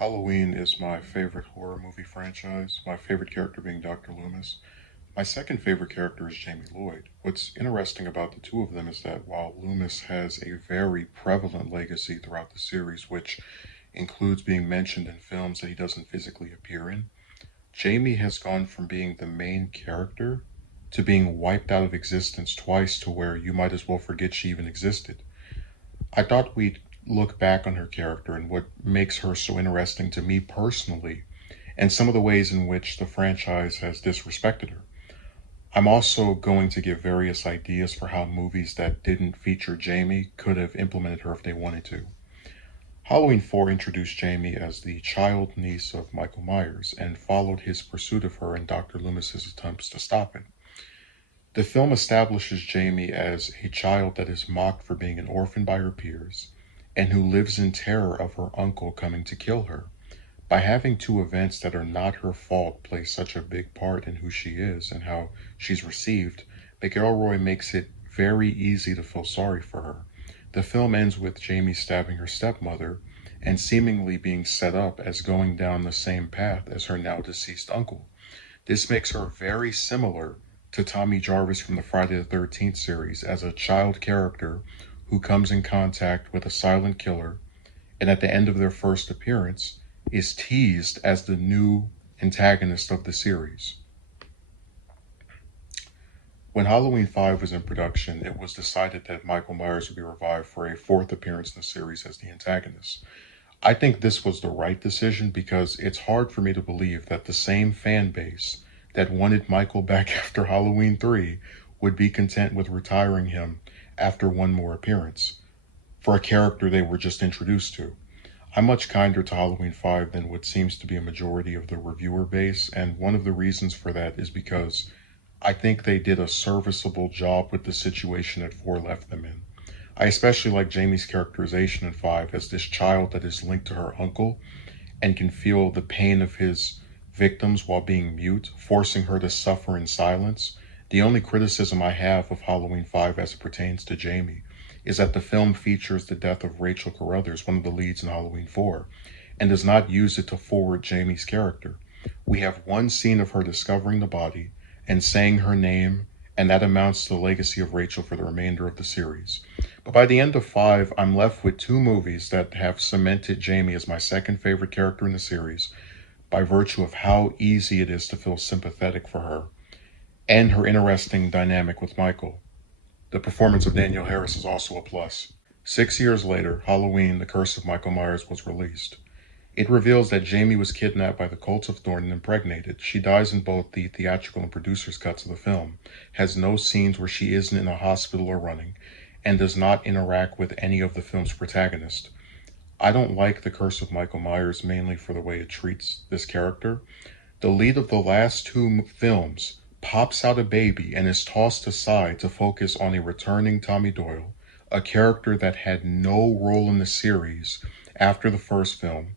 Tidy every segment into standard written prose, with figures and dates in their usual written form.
Halloween is my favorite horror movie franchise, my favorite character being Dr. Loomis. My second favorite character is Jamie Lloyd. What's interesting about the two of them is that while Loomis has a very prevalent legacy throughout the series, which includes being mentioned in films that he doesn't physically appear in, Jamie has gone from being the main character to being wiped out of existence twice to where you might as well forget she even existed. I thought we'd look back on her character and what makes her so interesting to me personally, and some of the ways in which the franchise has disrespected her. I'm also going to give various ideas for how movies that didn't feature Jamie could have implemented her if they wanted to. Halloween 4 introduced Jamie as the child niece of Michael Myers and followed his pursuit of her and Dr. Loomis's attempts to stop it. The film establishes Jamie as a child that is mocked for being an orphan by her peers and who lives in terror of her uncle coming to kill her. By having two events that are not her fault play such a big part in who she is and how she's received, McElroy makes it very easy to feel sorry for her. The film ends with Jamie stabbing her stepmother and seemingly being set up as going down the same path as her now deceased uncle. This makes her very similar to Tommy Jarvis from the Friday the 13th series as a child character who comes in contact with a silent killer and at the end of their first appearance is teased as the new antagonist of the series. When Halloween 5 was in production, it was decided that Michael Myers would be revived for a fourth appearance in the series as the antagonist. I think this was the right decision because it's hard for me to believe that the same fan base that wanted Michael back after Halloween 3 would be content with retiring him after one more appearance for a character they were just introduced to. I'm much kinder to Halloween 5 than what seems to be a majority of the reviewer base, and one of the reasons for that is because I think they did a serviceable job with the situation that 4 left them in. I especially like Jamie's characterization in 5 as this child that is linked to her uncle and can feel the pain of his victims while being mute, forcing her to suffer in silence. The only criticism I have of Halloween 5 as it pertains to Jamie is that the film features the death of Rachel Carruthers, one of the leads in Halloween 4, and does not use it to forward Jamie's character. We have one scene of her discovering the body and saying her name, and that amounts to the legacy of Rachel for the remainder of the series. But by the end of 5, I'm left with two movies that have cemented Jamie as my second favorite character in the series by virtue of how easy it is to feel sympathetic for her and her interesting dynamic with Michael. The performance of Danielle Harris is also a plus. 6 years later, Halloween, The Curse of Michael Myers was released. It reveals that Jamie was kidnapped by the Cult of Thorn and impregnated. She dies in both the theatrical and producer's cuts of the film, has no scenes where she isn't in a hospital or running, and does not interact with any of the film's protagonists. I don't like The Curse of Michael Myers mainly for the way it treats this character. The lead of the last two films pops out a baby and is tossed aside to focus on a returning Tommy Doyle, a character that had no role in the series after the first film,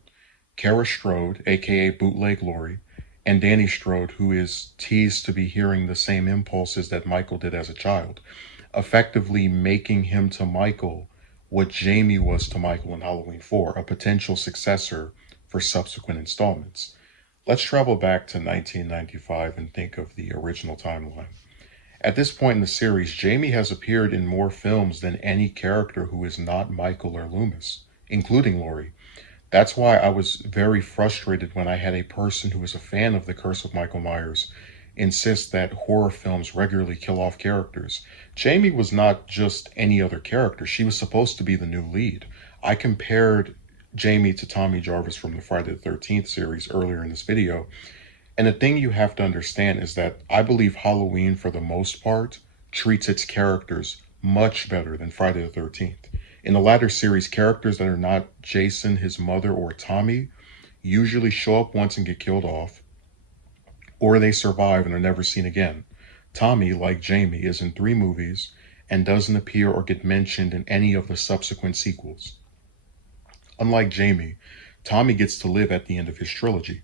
Kara Strode, aka Bootleg Laurie, and Danny Strode, who is teased to be hearing the same impulses that Michael did as a child, effectively making him to Michael what Jamie was to Michael in Halloween 4, a potential successor for subsequent installments. Let's travel back to 1995 and think of the original timeline. At this point in the series, Jamie has appeared in more films than any character who is not Michael or Loomis, including Laurie. That's why I was very frustrated when I had a person who is a fan of The Curse of Michael Myers insist that horror films regularly kill off characters. Jamie was not just any other character, she was supposed to be the new lead. I compared Jamie to Tommy Jarvis from the Friday the 13th series earlier in this video. And the thing you have to understand is that I believe Halloween, for the most part, treats its characters much better than Friday the 13th. In the latter series, characters that are not Jason, his mother, or Tommy usually show up once and get killed off, or they survive and are never seen again. Tommy, like Jamie, is in 3 movies and doesn't appear or get mentioned in any of the subsequent sequels. Unlike Jamie, Tommy gets to live at the end of his trilogy.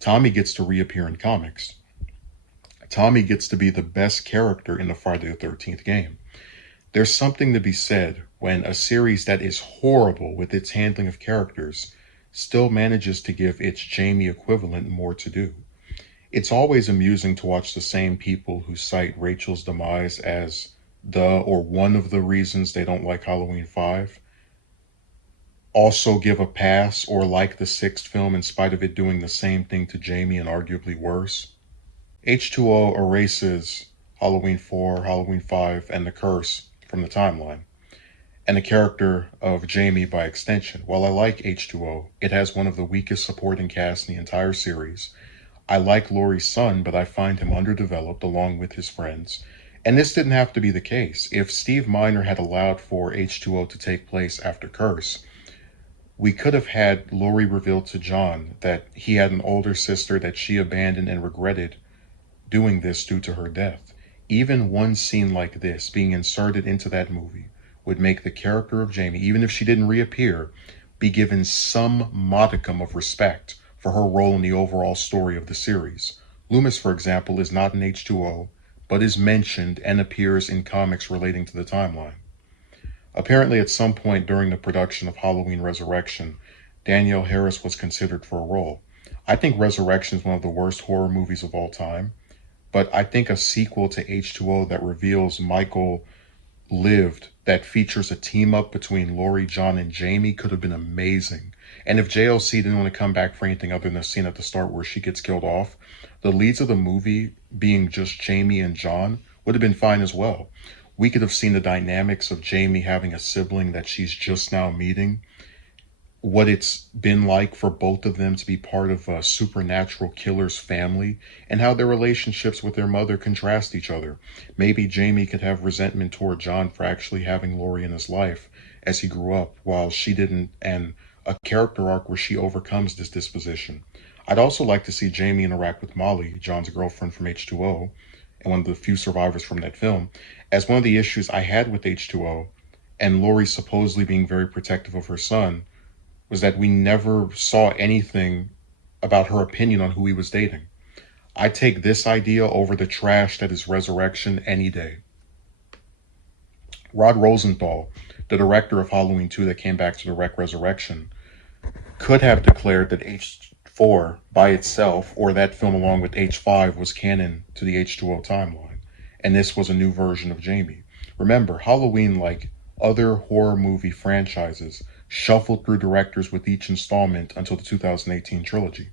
Tommy gets to reappear in comics. Tommy gets to be the best character in the Friday the 13th game. There's something to be said when a series that is horrible with its handling of characters still manages to give its Jaime equivalent more to do. It's always amusing to watch the same people who cite Rachel's demise as the or one of the reasons they don't like Halloween 5 also give a pass or like the sixth film in spite of it doing the same thing to Jaime and arguably worse. H2O erases Halloween 4, Halloween 5, and The Curse from the timeline, and the character of Jaime by extension. While I like H2O, it has one of the weakest supporting casts in the entire series. I like Laurie's son, but I find him underdeveloped along with his friends. And this didn't have to be the case. If Steve Miner had allowed for H2O to take place after Curse, we could have had Laurie reveal to John that he had an older sister that she abandoned and regretted doing this due to her death. Even one scene like this being inserted into that movie would make the character of Jaime, even if she didn't reappear, be given some modicum of respect for her role in the overall story of the series. Loomis, for example, is not in H2O, but is mentioned and appears in comics relating to the timeline. Apparently, at some point during the production of Halloween Resurrection, Danielle Harris was considered for a role. I think Resurrection is one of the worst horror movies of all time, but I think a sequel to H2O that reveals Michael lived, that features a team up between Laurie, John, and Jaime could have been amazing. And if JLC didn't want to come back for anything other than the scene at the start where she gets killed off, the leads of the movie being just Jaime and John would have been fine as well. We could have seen the dynamics of Jaime having a sibling that she's just now meeting, what it's been like for both of them to be part of a supernatural killer's family, and how their relationships with their mother contrast each other. Maybe Jaime could have resentment toward John for actually having Laurie in his life as he grew up, while she didn't, and a character arc where she overcomes this disposition. I'd also like to see Jaime interact with Molly, John's girlfriend from H2O, and one of the few survivors from that film, as one of the issues I had with H2O, and Laurie supposedly being very protective of her son, was that we never saw anything about her opinion on who he was dating. I take this idea over the trash that is Resurrection any day. Rod Rosenthal, the director of Halloween 2 that came back to direct Resurrection, could have declared that H4 by itself, or that film along with H5, was canon to the H2O timeline, and this was a new version of Jaime. Remember, Halloween, like other horror movie franchises, shuffled through directors with each installment until the 2018 trilogy.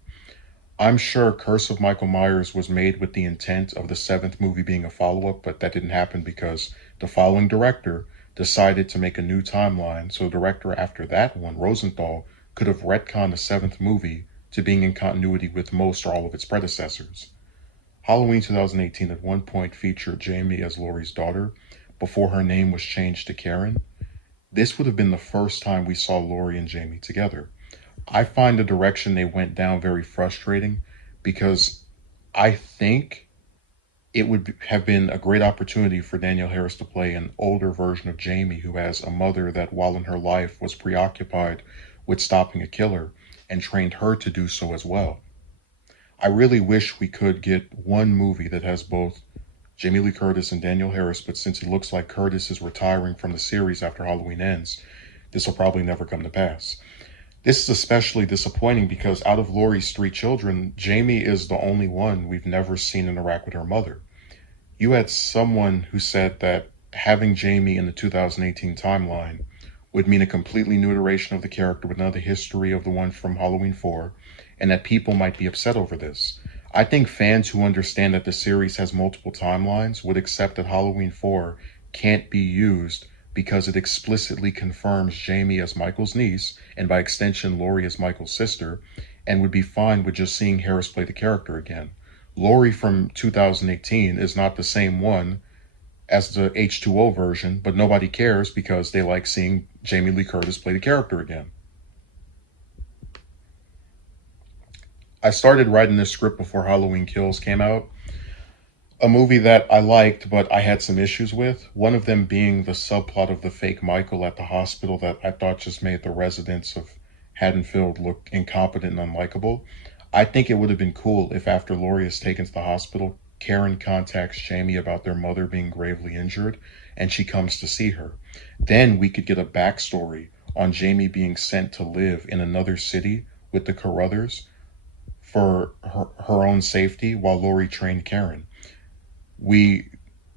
I'm sure Curse of Michael Myers was made with the intent of the seventh movie being a follow-up, but that didn't happen because the following director decided to make a new timeline, so the director after that one, Rosenthal, could have retconned the seventh movie to being in continuity with most or all of its predecessors. Halloween 2018 at one point featured Jaime as Laurie's daughter before her name was changed to Karen. This would have been the first time we saw Laurie and Jaime together. I find the direction they went down very frustrating because I think it would have been a great opportunity for Danielle Harris to play an older version of Jaime who has a mother that while in her life was preoccupied with stopping a killer and trained her to do so as well. I really wish we could get one movie that has both Jamie Lee Curtis and Danielle Harris, but since it looks like Curtis is retiring from the series after Halloween ends, this will probably never come to pass. This is especially disappointing because out of Laurie's three children, Jaime is the only one we've never seen interact with her mother. You had someone who said that having Jaime in the 2018 timeline would mean a completely new iteration of the character with another history of the one from Halloween 4, and that people might be upset over this. I think fans who understand that the series has multiple timelines would accept that Halloween 4 can't be used because it explicitly confirms Jaime as Michael's niece, and by extension Laurie as Michael's sister, and would be fine with just seeing Harris play the character again. Laurie from 2018 is not the same one as the H2O version, but nobody cares because they like seeing Jamie Lee Curtis play the character again. I started writing this script before Halloween Kills came out, a movie that I liked but I had some issues with, one of them being the subplot of the fake Michael at the hospital that I thought just made the residents of Haddonfield look incompetent and unlikable. I think it would have been cool if after Laurie is taken to the hospital, Karen contacts Jaime about their mother being gravely injured, and she comes to see her. Then we could get a backstory on Jaime being sent to live in another city with the Carruthers for her own safety while Laurie trained Karen. We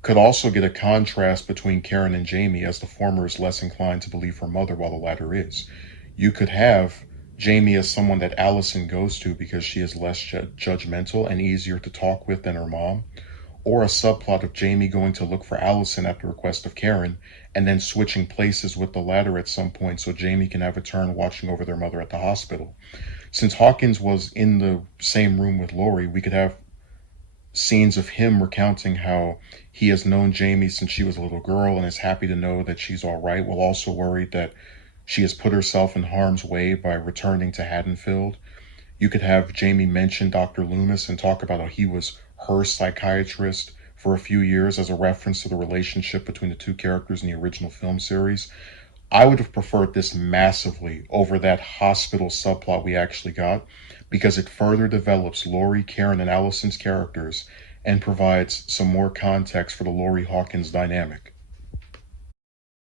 could also get a contrast between Karen and Jaime, as the former is less inclined to believe her mother while the latter is. You could have Jaime as someone that Allison goes to because she is less judgmental and easier to talk with than her mom, or a subplot of Jaime going to look for Allison at the request of Karen, and then switching places with the latter at some point so Jaime can have a turn watching over their mother at the hospital. Since Hawkins was in the same room with Laurie, we could have scenes of him recounting how he has known Jaime since she was a little girl and is happy to know that she's all right, while also worried that she has put herself in harm's way by returning to Haddonfield. You could have Jaime mention Dr. Loomis and talk about how he was her psychiatrist for a few years as a reference to the relationship between the two characters in the original film series. I would have preferred this massively over that hospital subplot we actually got because it further develops Laurie, Karen, and Allison's characters and provides some more context for the Laurie Hawkins dynamic.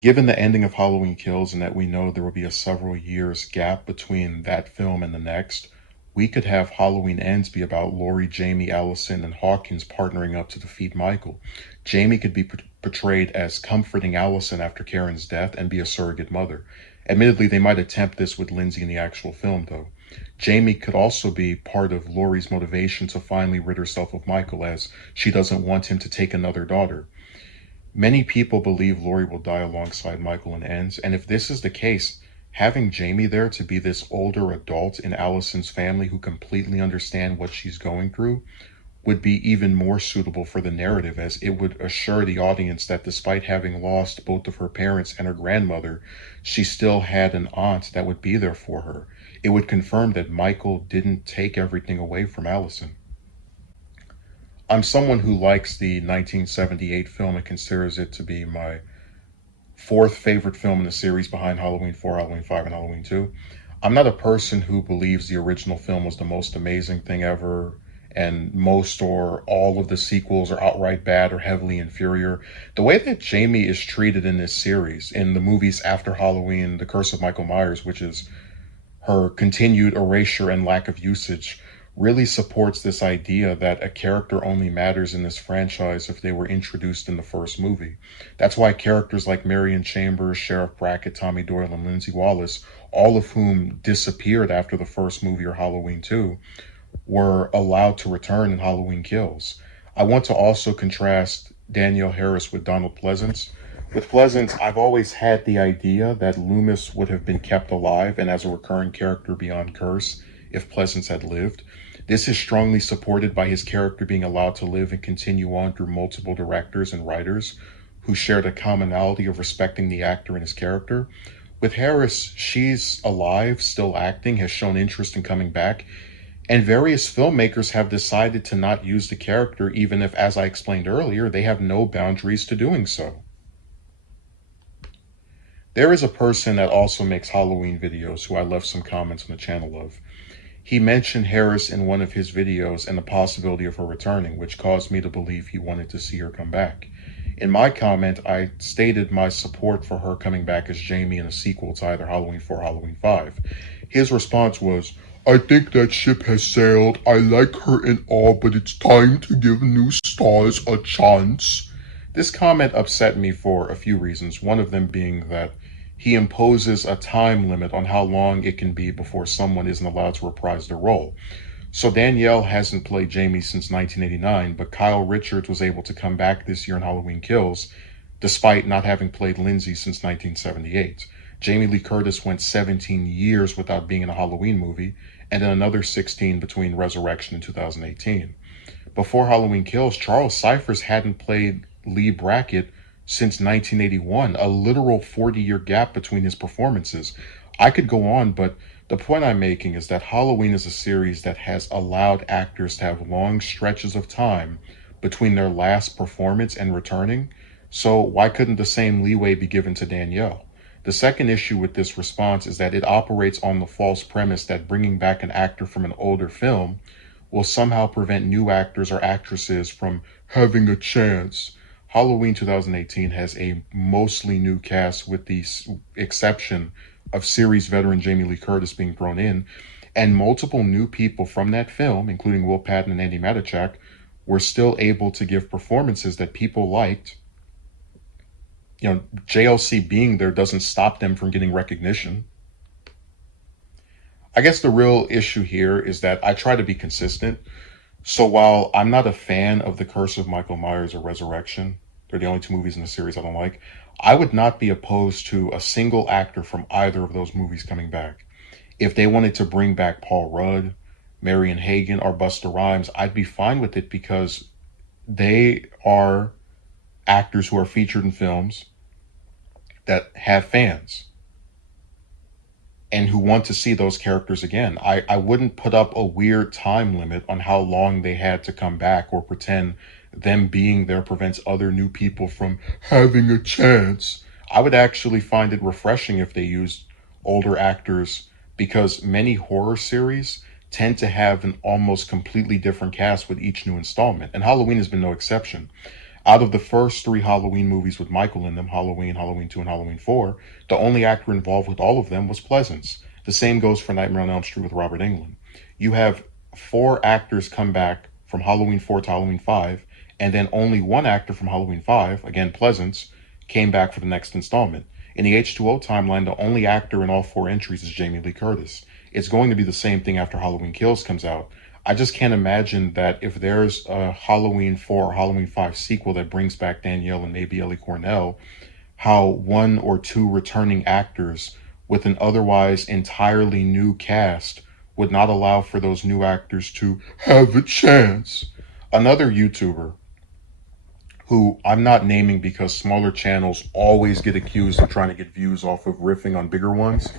Given the ending of Halloween Kills and that we know there will be a several years gap between that film and the next, we could have Halloween Ends be about Laurie, Jaime, Allison, and Hawkins partnering up to defeat Michael. Jaime could be portrayed as comforting Allison after Karen's death and be a surrogate mother. Admittedly, they might attempt this with Lindsay in the actual film, though. Jaime could also be part of Laurie's motivation to finally rid herself of Michael, as she doesn't want him to take another daughter. Many people believe Laurie will die alongside Michael in Ends, and if this is the case, having Jaime there to be this older adult in Allison's family who completely understand what she's going through would be even more suitable for the narrative, as it would assure the audience that despite having lost both of her parents and her grandmother, she still had an aunt that would be there for her. It would confirm that Michael didn't take everything away from Allison. I'm someone who likes the 1978 film and considers it to be my fourth favorite film in the series behind Halloween 4, Halloween 5, and Halloween 2. I'm not a person who believes the original film was the most amazing thing ever and most or all of the sequels are outright bad or heavily inferior. The way that Jaime is treated in this series, in the movies after Halloween, The Curse of Michael Myers, which is her continued erasure and lack of usage, really supports this idea that a character only matters in this franchise if they were introduced in the first movie. That's why characters like Marion Chambers, Sheriff Brackett, Tommy Doyle, and Lindsay Wallace, all of whom disappeared after the first movie or Halloween 2, were allowed to return in Halloween Kills. I want to also contrast Danielle Harris with Donald Pleasance. With Pleasance, I've always had the idea that Loomis would have been kept alive and as a recurring character beyond Curse if Pleasance had lived. This is strongly supported by his character being allowed to live and continue on through multiple directors and writers who shared a commonality of respecting the actor and his character. With Harris, she's alive, still acting, has shown interest in coming back, and various filmmakers have decided to not use the character, even if, as I explained earlier, they have no boundaries to doing so. There is a person that also makes Halloween videos who I left some comments on the channel of. He mentioned Harris in one of his videos and the possibility of her returning, which caused me to believe he wanted to see her come back. In my comment, I stated my support for her coming back as Jaime in a sequel to either Halloween 4 or Halloween 5. His response was, "I think that ship has sailed. I like her and all, but it's time to give new stars a chance." This comment upset me for a few reasons, one of them being that he imposes a time limit on how long it can be before someone isn't allowed to reprise their role. So Danielle hasn't played Jaime since 1989, but Kyle Richards was able to come back this year in Halloween Kills, despite not having played Lindsay since 1978. Jamie Lee Curtis went 17 years without being in a Halloween movie, and then another 16 between Resurrection and 2018. Before Halloween Kills, Charles Cyphers hadn't played Lee Brackett since 1981, a literal 40-year gap between his performances. I could go on, but the point I'm making is that Halloween is a series that has allowed actors to have long stretches of time between their last performance and returning, so why couldn't the same leeway be given to Danielle? The second issue with this response is that it operates on the false premise that bringing back an actor from an older film will somehow prevent new actors or actresses from having a chance. Halloween 2018 has a mostly new cast with the exception of series veteran Jamie Lee Curtis being thrown in, And multiple new people from that film, including Will Patton and Andy Matichak, were still able to give performances that people liked. JLC being there doesn't stop them from getting recognition. I guess the real issue here is that I try to be consistent. So while I'm not a fan of The Curse of Michael Myers or Resurrection, they're the only two movies in the series I don't like, I would not be opposed to a single actor from either of those movies coming back. If they wanted to bring back Paul Rudd, Marion Hagen, or Busta Rhymes, I'd be fine with it because they are actors who are featured in films that have fans and who want to see those characters again. I wouldn't put up a weird time limit on how long they had to come back or pretend them being there prevents other new people from having a chance. I would actually find it refreshing if they used older actors because many horror series tend to have an almost completely different cast with each new installment, and Halloween has been no exception. Out of the first three Halloween movies with Michael in them, Halloween, Halloween 2, and Halloween 4, the only actor involved with all of them was Pleasance. The same goes for Nightmare on Elm Street with Robert Englund. You have four actors come back from Halloween 4 to Halloween 5, and then only one actor from Halloween 5, again Pleasance, came back for the next installment. In the H2O timeline, the only actor in all four entries is Jamie Lee Curtis. It's going to be the same thing after Halloween Kills comes out. I just can't imagine that if there's a Halloween 4 or Halloween 5 sequel that brings back Danielle and maybe Ellie Cornell, how one or two returning actors with an otherwise entirely new cast would not allow for those new actors to have a chance. Another YouTuber, who I'm not naming because smaller channels always get accused of trying to get views off of riffing on bigger ones,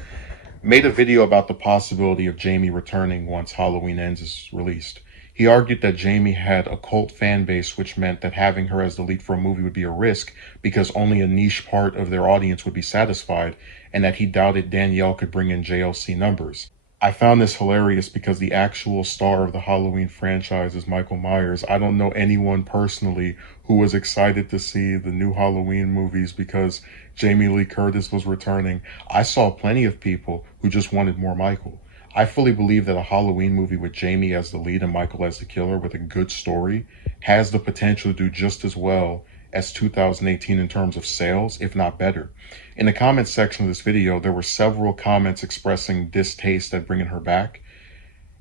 made a video about the possibility of Jamie returning once Halloween Ends is released. He argued that Jamie had a cult fan base, which meant that having her as the lead for a movie would be a risk because only a niche part of their audience would be satisfied, and that he doubted Danielle could bring in JLC numbers. I found this hilarious because the actual star of the Halloween franchise is Michael Myers. I don't know anyone personally who was excited to see the new Halloween movies because Jamie Lee Curtis was returning. I saw plenty of people who just wanted more Michael. I fully believe that a Halloween movie with Jamie as the lead and Michael as the killer with a good story has the potential to do just as well as 2018 in terms of sales, if not better. In the comments section of this video, there were several comments expressing distaste at bringing her back.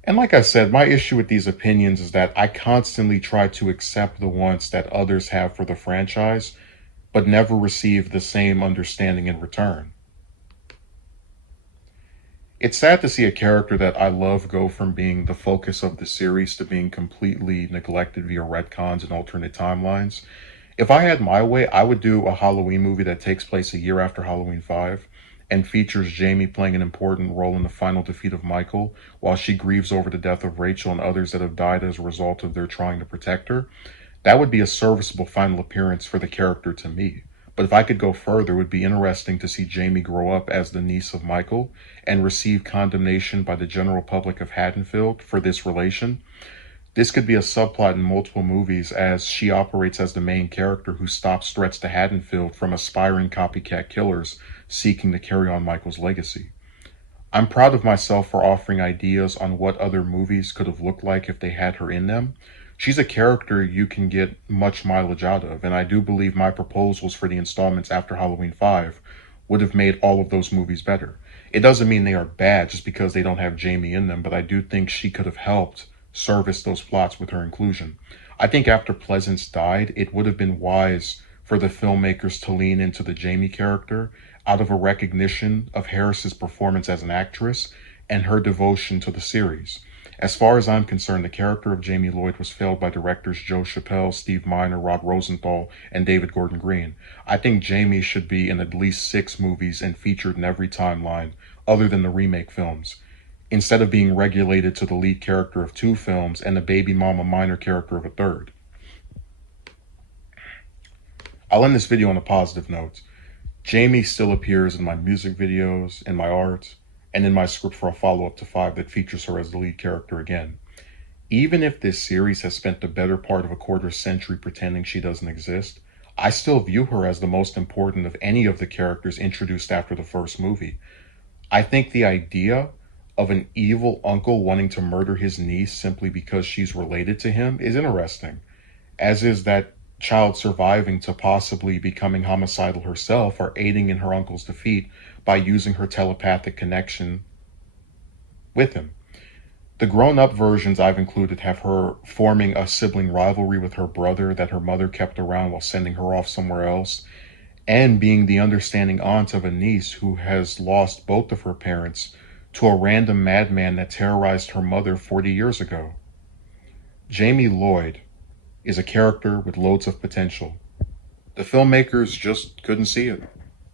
And like I said, my issue with these opinions is that I constantly try to accept the wants that others have for the franchise, but never receive the same understanding in return. It's sad to see a character that I love go from being the focus of the series to being completely neglected via retcons and alternate timelines. If I had my way, I would do a Halloween movie that takes place a year after Halloween 5 and features Jamie playing an important role in the final defeat of Michael while she grieves over the death of Rachel and others that have died as a result of their trying to protect her. That would be a serviceable final appearance for the character to me. But if I could go further, it would be interesting to see Jamie grow up as the niece of Michael and receive condemnation by the general public of Haddonfield for this relation. This could be a subplot in multiple movies as she operates as the main character who stops threats to Haddonfield from aspiring copycat killers seeking to carry on Michael's legacy. I'm proud of myself for offering ideas on what other movies could have looked like if they had her in them. She's a character you can get much mileage out of, and I do believe my proposals for the installments after Halloween 5 would have made all of those movies better. It doesn't mean they are bad just because they don't have Jamie in them, but I do think she could have helped service those plots with her inclusion. I think after Pleasance died, it would have been wise for the filmmakers to lean into the Jamie character out of a recognition of Harris's performance as an actress and her devotion to the series. As far as I'm concerned, the character of Jamie Lloyd was failed by directors Joe Chappelle, Steve Miner, Rod Rosenthal, and David Gordon Green. I think Jamie should be in at least 6 movies and featured in every timeline other than the remake films, instead of being regulated to the lead character of 2 films and the baby mama minor character of a 3rd. I'll end this video on a positive note. Jamie still appears in my music videos, in my art, and in my script for a follow-up to 5 that features her as the lead character again. Even if this series has spent the better part of a quarter century pretending she doesn't exist, I still view her as the most important of any of the characters introduced after the first movie. I think the idea of an evil uncle wanting to murder his niece simply because she's related to him is interesting, as is that child surviving to possibly becoming homicidal herself or aiding in her uncle's defeat by using her telepathic connection with him. The grown up versions I've included have her forming a sibling rivalry with her brother that her mother kept around while sending her off somewhere else, and being the understanding aunt of a niece who has lost both of her parents to a random madman that terrorized her mother 40 years ago. Jaime Lloyd is a character with loads of potential. The filmmakers just couldn't see it.